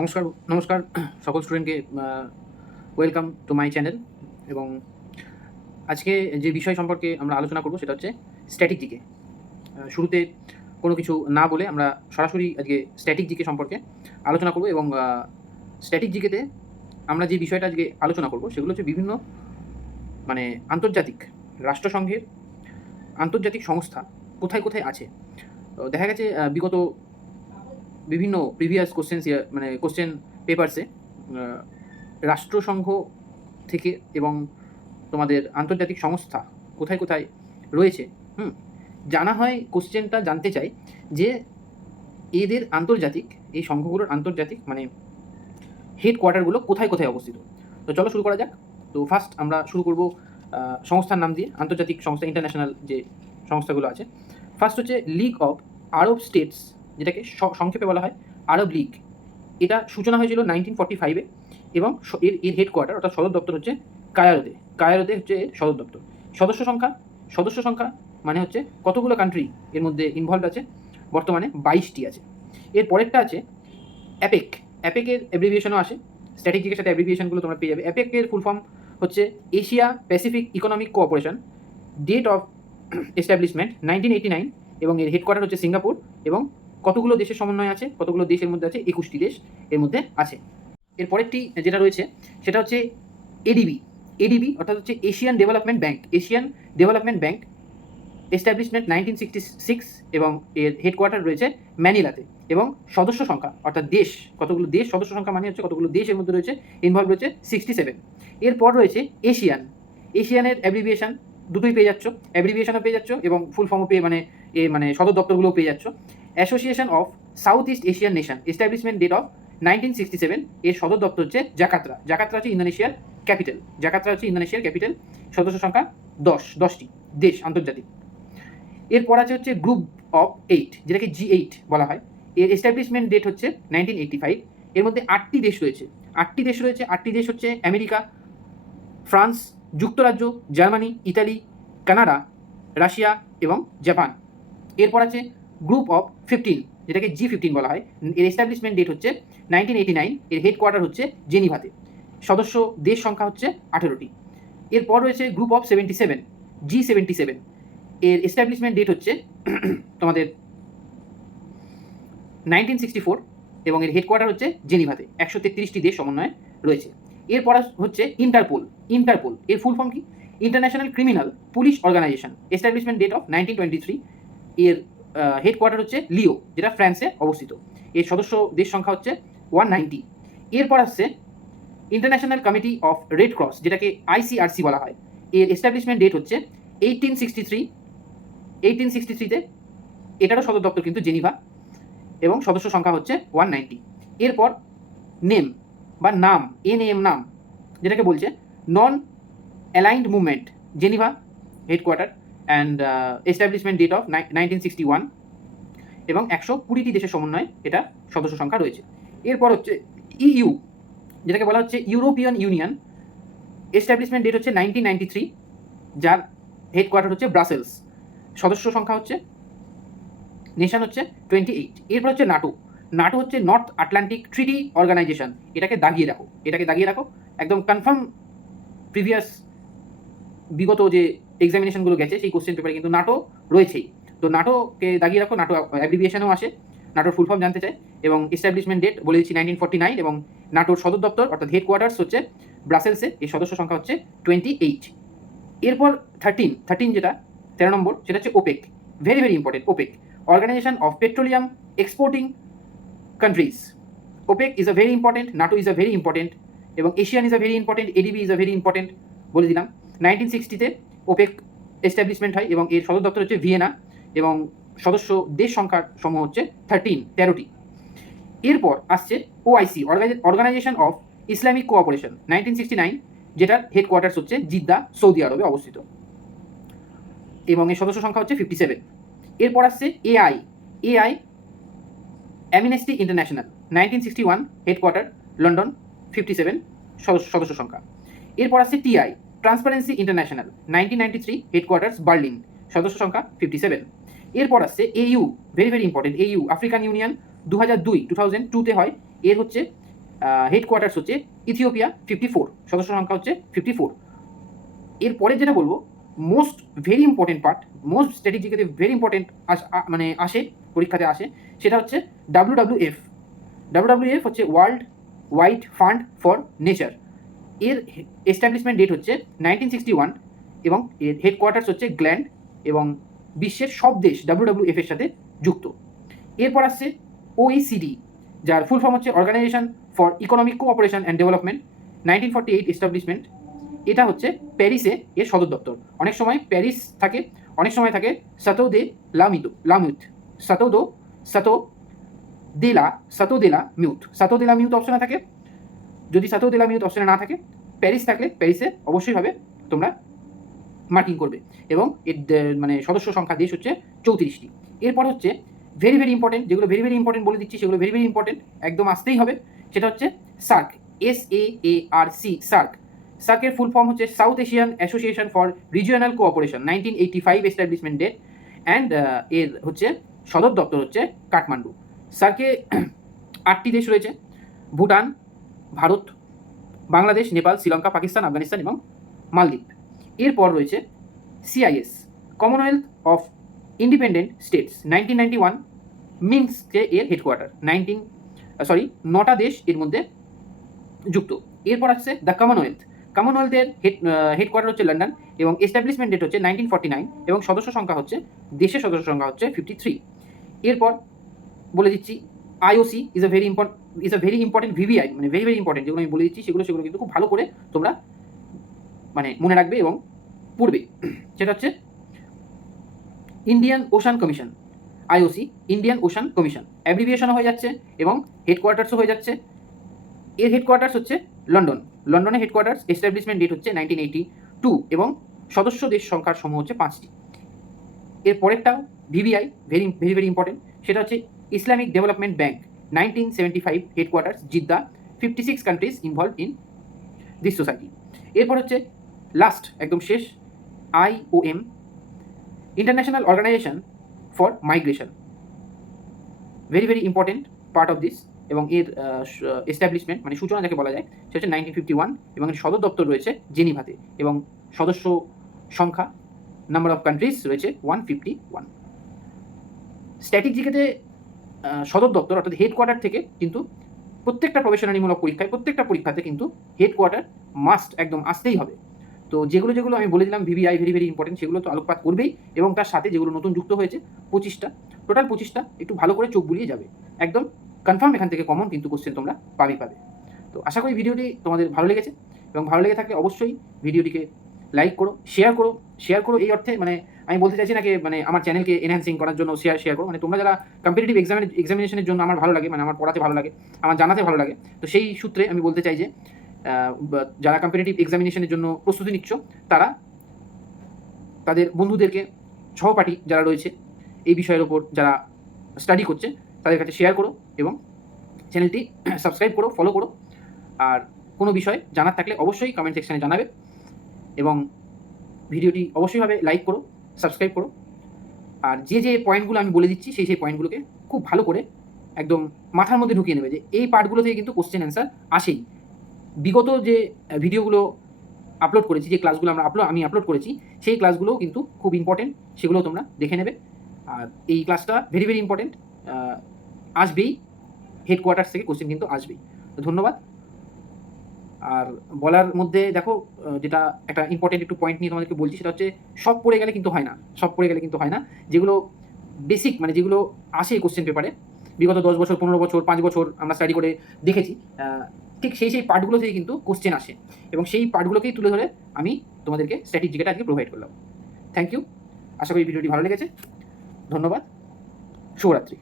নমস্কার নমস্কার সকল স্টুডেন্টকে ওয়েলকাম টু মাই চ্যানেল। এবং আজকে যে বিষয় সম্পর্কে আমরা আলোচনা করব সেটা হচ্ছে স্ট্যাটিক জিকে। শুরুতে কোনো কিছু না বলে আমরা সরাসরি আজকে স্ট্যাটিক জিকে সম্পর্কে আলোচনা করব। এবং স্ট্যাটিক জিকেতে আমরা যে বিষয়টা আজকে আলোচনা করব সেগুলো হচ্ছে বিভিন্ন আন্তর্জাতিক রাষ্ট্রসংঘের আন্তর্জাতিক সংস্থা কোথায় কোথায় আছে। তো দেখা গেছে বিগত বিভিন্ন প্রিভিয়াস কোশ্চেন পেপারসে রাষ্ট্রসংঘ থেকে এবং তোমাদের আন্তর্জাতিক সংস্থা কোথায় কোথায় রয়েছে জানা হয়। কোশ্চেনটা জানতে চাই যে এদের আন্তর্জাতিক এই সংঘগুলোর আন্তর্জাতিক হেডকোয়ার্টারগুলো কোথায় কোথায় অবস্থিত। তো চলো শুরু করা যাক। তো ফার্স্ট আমরা শুরু করব সংস্থার নাম দিয়ে, আন্তর্জাতিক সংস্থা ইন্টারন্যাশনাল যে সংস্থাগুলো আছে। ফার্স্ট হচ্ছে লিগ অফ আরব স্টেটস, যেটাকে সংক্ষেপে বলা হয় আরব লীগ। এটা সূচনা হয়েছিল 1945-এ এবং এর হেডকোয়ার্টার অর্থাৎ সদর দপ্তর হচ্ছে কায়রোতে হচ্ছে এর সদর দপ্তর। সদস্য সংখ্যা মানে হচ্ছে কতগুলো কান্ট্রি এর মধ্যে ইনভলভ আছে, বর্তমানে 22টি আছে। এর পরেরটা আছে অ্যাপেক। অ্যাপেকের অ্যাব্রিভিয়েশনও আসে, স্ট্র্যাটেজিকের সাথে অ্যাব্রিভিয়েশনগুলো তোমরা পেয়ে যাবে। অ্যাপেকের ফুল ফর্ম হচ্ছে Asia Pacific economic cooperation. Date of establishment 1989 এবং এর হেডকোয়ার্টার হচ্ছে সিঙ্গাপুর। এবং কতগুলো দেশের সমন্বয় আছে, কতগুলো দেশের মধ্যে আছে, 21টি দেশ এর মধ্যে আছে। এর পরেরটি যেটা রয়েছে সেটা হচ্ছে এডিবি অর্থাৎ হচ্ছে এশিয়ান ডেভেলপমেন্ট ব্যাংক। এস্টাবলিশমেন্ট 1966 এবং এর হেডকোয়ার্টার রয়েছে ম্যানিলাতে। এবং সদস্য সংখ্যা অর্থাৎ দেশ, কতগুলো দেশ, সদস্য সংখ্যা মানে হচ্ছে কতগুলো দেশ এর মধ্যে রয়েছে, ইনভলভ রয়েছে 67। এরপর রয়েছে এশিয়ানের অ্যাব্রিভিয়েশন দুটোই পেয়ে যাচ্ছ, অ্যাব্রিভিয়েশনও পেয়ে যাচ্ছ এবং ফুল ফর্মও পেয়ে সদর দপ্তরগুলোও পেয়ে যাচ্ছ। Association of South East Asian nation, establishment date of 1967। এর সদর দপ্তর হচ্ছে জাকার্তা হচ্ছে ইন্দোনেশিয়ার ক্যাপিটাল। সদস্য সংখ্যা 10টি দেশ আন্তর্জাতিক। এরপর আছে গ্রুপ অফ 8, যেটাকে G8 বলা হয়। এর এস্টাবলিশমেন্ট ডেট হচ্ছে 1985। এর মধ্যে 8টি দেশ রয়েছে। 8টি দেশ হচ্ছে আমেরিকা, ফ্রান্স, যুক্তরাজ্য, জার্মানি, ইতালি, কানাডা, রাশিয়া এবং জাপান। এরপর আছে গ্রুপ অফ 15, যেটাকে G15 বলা হয়। এর এস্টাবলিশমেন্ট ডেট হচ্ছে 1989। এর হেডকোয়ার্টার হচ্ছে জেনিভাতে। সদস্য দেশ সংখ্যা হচ্ছে 18টি। এরপর রয়েছে গ্রুপ অফ 77, G77। এর এস্টাবলিশমেন্ট ডেট হচ্ছে তোমাদের 1964 এবং এর হেডকোয়ার্টার হচ্ছে জেনিভাতে। 133টি দেশ সমন্বয়ে রয়েছে। এরপর হচ্ছে ইন্টারপোল। এর ফুল ফর্ম কি? International criminal police organisation. Establishment date of 1923। এর হেডকোয়ার্টার হচ্ছে লিও, যেটা ফ্রান্সে অবস্থিত। এর সদস্য দেশ সংখ্যা হচ্ছে 190। এরপর আসছে international committee of red cross, যেটাকে ICRC বলা হয়। এর এস্টাবলিশমেন্ট ডেট হচ্ছে 1863-তে। এটারও সদর দপ্তর কিন্তু জেনিভা এবং সদস্য সংখ্যা হচ্ছে 190। এরপর নাম, নাম, যেটাকে বলছে non aligned movement, Geneva headquarter and establishment date of 1961 এবং 120টি দেশের সমন্বয়ে এটা সদস্য সংখ্যা রয়েছে। এরপর হচ্ছে EU, যেটাকে বলা হচ্ছে ইউরোপিয়ান ইউনিয়ন। এস্টাবলিশমেন্ট ডেট হচ্ছে 1993, যার হেডকোয়ার্টার হচ্ছে ব্রাসেলস। সদস্য সংখ্যা হচ্ছে, নেশন হচ্ছে 28। এরপর হচ্ছে নাটো হচ্ছে নর্থ আটলান্টিক ট্রিটি অর্গানাইজেশন। এটাকে দাগিয়ে রাখো, একদম কনফার্ম। প্রিভিয়াস বিগত যে এক্সামিনেশনগুলো গেছে সেই কোশ্চেন পেপারে কিন্তু নাটো রয়েছেই। তো নাটোকে দাগিয়ে রাখো। নাটো অ্যাব্রিভিয়েশনও আসে, নাটোর ফুল ফর্ম জানতে চাই। এবং এস্টাবলিশমেন্ট ডেট বলে দিচ্ছি 1949 এবং নাটোর সদর দপ্তর অর্থাৎ হেডকোয়ার্টার্স হচ্ছে ব্রাসেলসে। এর সদস্য সংখ্যা হচ্ছে 28। এরপর 13 যেটা 13 নম্বর, সেটা হচ্ছে OPEC. Very very important. OPEC, organization of petroleum exporting countries. OPEC is a very important, NATO is a very important এবং ASEAN is a very important, ADB is a very important বলে দিলাম। 1960-তে ওপেক এস্টাবলিশমেন্ট হয় এবং এর সদর দপ্তর হচ্ছে Vienna এবং সদস্য দেশ সংখ্যার সমূহ হচ্ছে 13টি। এরপর আসছে OIC, organisation of Islamic cooperation, 1969, যেটার হেডকোয়ার্টার্স হচ্ছে জিদ্দা, সৌদি আরবে অবস্থিত এবং এর সদস্য সংখ্যা হচ্ছে 57। এরপর আসছে AI, Amnesty International, 1961, headquarter London, 57 সদস্য সংখ্যা। এরপর আসছে TI, Transparency International, 1993, headquarters Berlin, সদস্য সংখ্যা 57। এরপর আসছে AU, very very important. AU, African Union, 2002-তে হয়। এর হচ্ছে হেডকোয়ার্টার্স হচ্ছে ইথিওপিয়া 54, সদস্য সংখ্যা হচ্ছে 54। এরপরে যেটা বলবো, most very important part, most strategically very important মানে আসে, পরীক্ষাতে আসে, সেটা হচ্ছে WWF। WWF হচ্ছে world wide fund for nature. এর এস্টাবলিশমেন্ট ডেট হচ্ছে 1961 এবং এর হেডকোয়ার্টার্স হচ্ছে গ্ল্যান্ড এবং বিশ্বের সব দেশ WWF এর সাথে যুক্ত। এরপর আসছে OECD, যার ফুল ফর্ম হচ্ছে organisation for economic cooperation and development, 1948 establishment. এটা হচ্ছে প্যারিসে এর সদর দপ্তর। অনেক সময় প্যারিস থাকে, অনেক সময় থাকে সাতো দে লামিউথ, সাতো দে লা মিউথ অপশনে থাকে। যদি সাতো দে লা মিউথ অপশনে না থাকে, প্যারিস থাকলে প্যারিসে অবশ্যই হবে তোমরা মার্কিং করবে। এবং এর মানে সদস্য সংখ্যা দেশ হচ্ছে 34টি। এরপর হচ্ছে ভেরি ভেরি ইম্পর্টেন্ট, যেগুলো ভেরি ভেরি ইম্পর্টেন্ট বলে দিচ্ছি, সেগুলো ভেরি ভেরি ইম্পর্টেন্ট, একদম আসতেই হবে। সেটা হচ্ছে সার্ক, SAARC, সার্ক। সার্কের ফুল ফর্ম হচ্ছে south Asian association for regional cooperation, 1985 establishment date, and এর হচ্ছে সদর দপ্তর হচ্ছে কাঠমান্ডু। সার্কে 8টি দেশ রয়েছে: ভুটান, ভারত, বাংলাদেশ, নেপাল, শ্রীলঙ্কা, পাকিস্তান, আফগানিস্তান এবং মালদ্বীপ। এরপর রয়েছে CIS, Commonwealth of independent states, 1991 মিন্সকে এর হেডকোয়ার্টার। 9টা দেশ এর মধ্যে যুক্ত। এরপর আসছে দ্য কমনওয়েলথের হেডকোয়ার্টার হচ্ছে লন্ডন এবং এস্টাবলিশমেন্ট ডেট হচ্ছে 1949 এবং সদস্য সংখ্যা হচ্ছে, দেশের সদস্য সংখ্যা হচ্ছে 53। এরপর বলে দিচ্ছি IOC is a very important VVI, মানে ভেরি ভেরি ইম্পর্টেন্ট, যেগুলো আমি বলে দিচ্ছি সেগুলো কিন্তু খুব ভালো করে তোমরা মানে মনে রাখবে এবং পড়বে। সেটা হচ্ছে Indian Ocean Commission, IOC, Indian Ocean Commission, অ্যাব্রিভিয়েশনও হয়ে যাচ্ছে এবং হেডকোয়ার্টার্সও হয়ে যাচ্ছে। এর হেডকোয়ার্টার্স হচ্ছে লন্ডনের হেডকোয়ার্টার্স, এস্টাবলিশমেন্ট ডেট হচ্ছে 1982 এবং সদস্য দেশ সংখ্যার সমূহ হচ্ছে 5টি। এর পরেরটাও VVI, very very very important, সেটা হচ্ছে Islamic development bank, 1975 headquarters Jeddah, 56 countries involve in this society. এরপর হচ্ছে লাস্ট, একদম শেষ, IOM, international organisation for migration, very very important part of this. এবং এর এস্টাবলিশমেন্ট মানে সূচনা যাকে বলা যায় সেটা হচ্ছে 1951 এবং এর সদর দপ্তর রয়েছে জেনিভাতে এবং সদস্য সংখ্যা, নাম্বার অফ কান্ট্রিজ রয়েছে 151। স্ট্যাটিক জিকেতে সদর দপ্তর অর্থাৎ হেডকোয়ার্টার থেকে কিন্তু প্রত্যেকটা প্রবেশনারিমূলক পরীক্ষায়, প্রত্যেকটা পরীক্ষাতে কিন্তু হেডকোয়ার্টার মাস্ট একদম আসতেই হবে। তো যেগুলো আমি বলে দিলাম VVI ভেরি ভেরি ইম্পর্টেন্ট, সেগুলো তো আলোকপাত করবেই এবং তার সাথে যেগুলো নতুন যুক্ত হয়েছে 25টা, টোটাল 25টা, একটু ভালো করে চোখ বুলিয়ে যাবে, একদম কনফার্ম এখান থেকে কমন কিন্তু কোশ্চেন তোমরা পাবে। তো আশা করি ভিডিওটি তোমাদের ভালো লেগেছে এবং ভালো লেগে থাকলে অবশ্যই ভিডিওটিকে লাইক করো, শেয়ার করো এই অর্থে মানে আমি বলতে চাইছি না কি মানে আমার চ্যানেলকে এনহ্যান্সিং করার জন্য শেয়ার করো, মানে তোমরা যারা কম্পিটিটিভ এক্সামিনেশনের জন্য আমার ভালো লাগে, মানে আমার পড়াতে ভালো লাগে, আমার জানাতে ভালো লাগে, তো সেই সূত্রে আমি বলতে চাই যে যারা কম্পিটিটিভ এক্সামিনেশনের জন্য প্রস্তুতি নিচ্ছ তারা তাদের বন্ধুদেরকে, সহপাঠী যারা রয়েছে এই বিষয়ের ওপর যারা স্টাডি করছে তাদের কাছে শেয়ার করো এবং চ্যানেলটি সাবস্ক্রাইব করো, ফলো করো। আর কোনো বিষয় জানার থাকলে অবশ্যই কমেন্ট সেকশানে জানাবে এবং ভিডিওটি অবশ্যইভাবে লাইক করো, সাবস্ক্রাইব করো। আর যে পয়েন্টগুলো আমি বলে দিচ্ছি সেই পয়েন্টগুলোকে খুব ভালো করে একদম মাথার মধ্যে ঢুকিয়ে নেবে যে এই পার্টগুলো থেকে কিন্তু কোশ্চেন অ্যান্সার আসেই। বিগত যে ভিডিওগুলো আপলোড করেছি, যে ক্লাসগুলো আমি আপলোড করেছি, সেই ক্লাসগুলোও কিন্তু খুব ইম্পর্টেন্ট, সেগুলো তোমরা দেখে নেবে। আর এই ক্লাসটা ভেরি ভেরি ইম্পর্টেন্ট, আসবেই, হেডকোয়ার্টার্স থেকে কোশ্চেন কিন্তু আসবেই। তো ধন্যবাদ। আর বলার মধ্যে দেখো যেটা একটা ইম্পর্টেন্ট একটু পয়েন্ট নিয়ে তোমাদেরকে বলছি, সেটা হচ্ছে সব পড়ে গেলে কিন্তু হয় না, যেগুলো বেসিক মানে যেগুলো আসে কোশ্চেন পেপারে বিগত 10 বছর, 15 বছর, 5 বছর আমরা স্টাডি করে দেখেছি, ঠিক সেই পার্টগুলো থেকে কিন্তু কোশ্চেন আসে এবং সেই পার্টগুলোকেই তুলে ধরে আমি তোমাদেরকে স্ট্যাটিক জিকেটা আজকে প্রোভাইড করলাম। থ্যাংক ইউ, আশা করি ভিডিওটি ভালো লেগেছে। ধন্যবাদ, শুভরাত্রি।